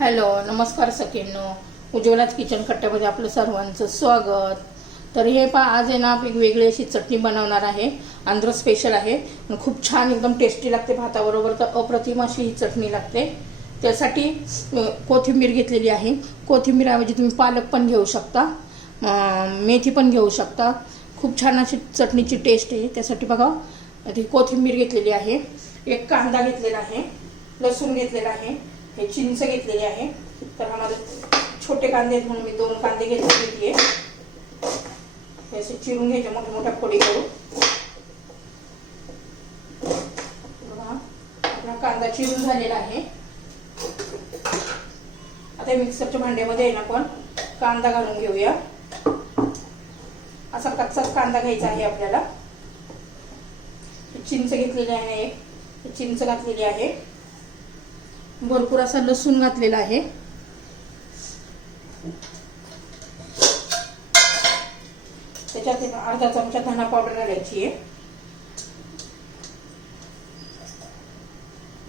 Hello नमस्कार सखींनो. उज्ज्वलाच kitchen कट्ट्यामध्ये आपलं सर्वांचं स्वागत. तर हे पा आज आहे ना एक वेगळी अशी चटणी बनवणार आहे. आंध्र स्पेशल आहे. खूप छान एकदम टेस्टी लागते भाताबरोबर. तर अप्रतिम अशी ही चटणी लागते. त्यासाठी कोथिंबीर घेतलेली आहे. कोथिंबीरऐवजी तुम्ही पालक पण घेऊ शकता. मेथी पण घेऊ शकता. खूप छान अशी चटणीची टेस्ट आहे. त्यासाठी बघा ती कोथिंबीर घेतलेली आहे. एक कांदा घेतलेला आहे. लसूण घेतलेला आहे. हे चिंच घेतलेली आहे. तर हा माझे छोटे कांदे आहेत म्हणून मी दोन कांदे घेतले घेतले. हे असे चिरून घ्यायचे मोठ्या मोठ्या फोडी करून आपला कांदा चिरून झालेला आहे. आता मिक्सरच्या भांड्यामध्ये आहे ना आपण कांदा घालून घेऊया. असा कच्चाच कांदा घ्यायचा आहे आपल्याला. चिंच घेतलेली आहे एक. चिंच घातलेली आहे. भरपूर असा लसूण घातलेला आहे. त्याच्यात एक अर्धा चमचा धना पावडर घालायची आहे.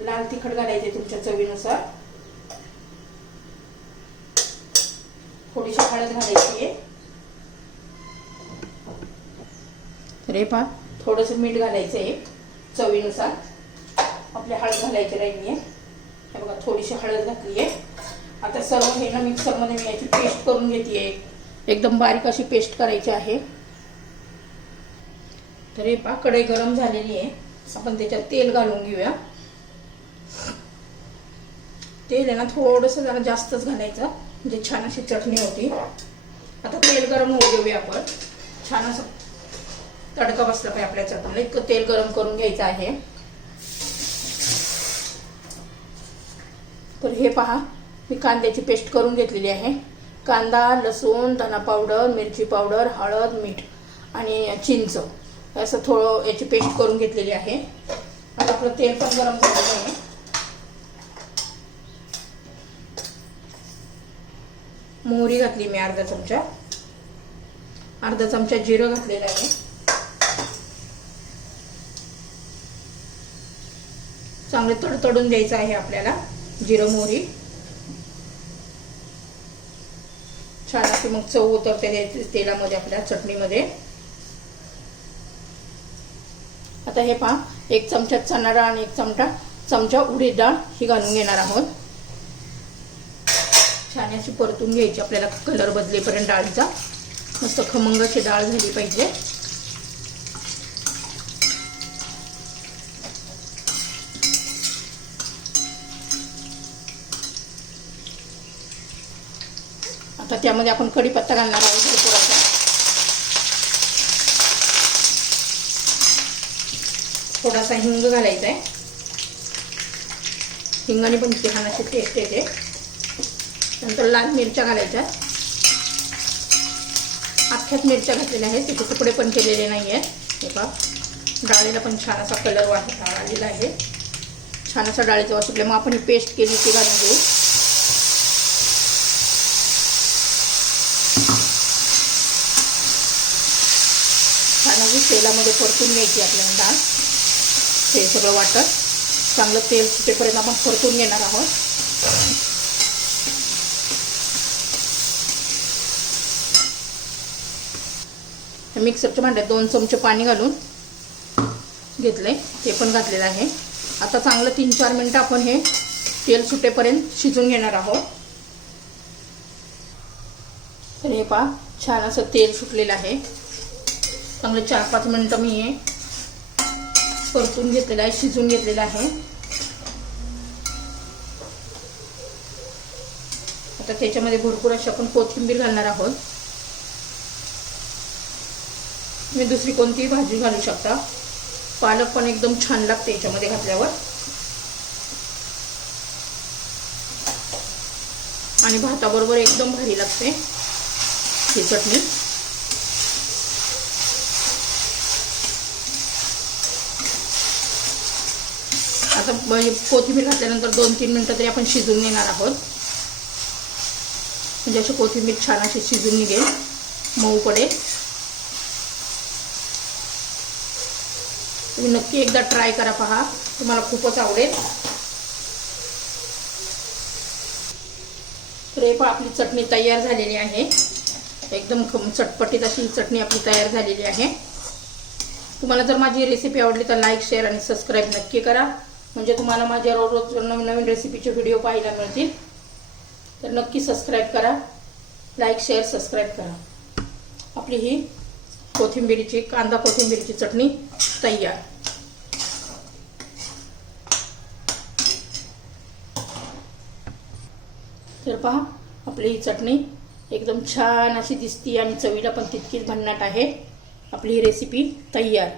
लाल तिखट घालायचे तुमच्या चवीनुसार. थोडीशी हळद घालायची आहे. रे पा पहा थोडस मीठ घालायचं आहे चवीनुसार. आपली हळद घालायची राहिली आहे. हे बघा थोडीशी हळद घातली आहे आता सर्व हे ना मिक्सरमध्ये मी याची पेस्ट करून घेते एकदम बारीक अशी पेस्ट करायची आहे. तर हे पा कढई गरम झालेली आहे. आपण त्याच्यात तेल घालून घेऊया. तेल आहे ना थोडंसं जरा जास्तच घालायचं. म्हणजे छान अशी चटणी होती. आता तेल गरम होऊ देऊया आपण. छान असं तडका बसला पाहिजे आपल्या चटणीला इतकं तेल गरम करून घ्यायचं आहे. तर हे पहा मी कांद्याची पेस्ट करून घेतलेली आहे. कांदा लसूण धना पावडर मिरची पावडर हळद मीठ आणि चिंच. असं थोडं याची पेस्ट करून घेतलेली आहे. आता आपलं तेल पण गरम झालेलं आहे. मोहरी घातली मी अर्धा चमचा. अर्धा चमचा जिरं घातलेलं आहे. चांगलं तडतडून द्यायचं आहे आपल्याला. जिरं मोहरी. छान अशी मग चव उतरते तेलामध्ये आपल्या चटणीमध्ये. आता हे पहा एक चमचा चणा डाळ आणि एक चमचा चमचा उडीद डाळ ही घालून घेणार आहोत. छान अशी परतून घ्यायची आपल्याला कलर बदलेपर्यंत डाळीचा. मस्त खमंग अशी डाळ झाली पाहिजे. आता त्यामध्ये आपण कढीपत्ता घालणार आहोत भरपूर असा. थोडासा हिंग घालायचा आहे हिंगाने पण छान अशी टेस्ट येते. नंतर लाल मिरच्या घालायच्या. अख्ख्याच मिरच्या घातलेल्या आहेत. तिथे तुकडे पण केलेले नाही आहेत हे डाळीला पण छान असा कलर वाट आलेला आहे. छान असा डाळीचा वास मग आपण ही पेस्ट केली ती घालून घेऊ. छान तेलामध्ये परतून घ्यायची आपल्याला डाळ. हे सगळं वाटत चांगलं तेल सुटेपर्यंत आपण परतून घेणार आहोत. मिक्सरच्या भांड्यात दोन चमचे पाणी घालून घेतले ते पण घातलेलं आहे. आता चांगलं तीन चार मिनटं आपण हे तेल सुटेपर्यंत शिजून घेणार आहोत. तर हे पहा छान असं तेल सुटलेलं आहे. चांगलं चार पाच मिनटं मी हे परतून घेतलेलं आहे शिजून घेतलेलं आहे. आता त्याच्यामध्ये भरपूर अशी आपण कोथिंबीर घालणार आहोत. तुम्ही दुसरी कोणतीही भाजी घालू शकता. पालक पण एकदम छान लागते याच्यामध्ये घातल्यावर. आणि भाताबरोबर एकदम भारी लागते ही चटणी. आता म्हणजे कोथिंबीर घातल्यानंतर दोन तीन मिनटं तरी आपण शिजून घेणार आहोत. म्हणजे अशी कोथिंबीर छान अशी शिजून निघेल. मऊ पडेल. तुम्ही नक्की एकदा ट्राय करा पहा. तुम्हाला खूपच आवडेल. तर हे पहा आपली चटणी तयार झालेली आहे. एकदम चटपटीत अशी ही चटणी आपली तयार झालेली आहे. तुम्हाला जर माझी रेसिपी आवडली तर लाईक शेअर आणि सबस्क्राईब नक्की करा. म्हणजे तुम्हाला माझ्या रोज रोज नवीन नवीन रेसिपीचे व्हिडिओ पाहायला मिळतील. तर नक्की सबस्क्राईब करा. लाईक शेअर सबस्क्राईब करा. आपली ही कोथिंबिरीची कांदा कोथिंबिरीची चटणी तयार. तर पहा आपली ही चटणी एकदम छान अशी दिसती आणि चवीला पण तितकीच भन्नाट आहे. आपली ही रेसिपी तयार.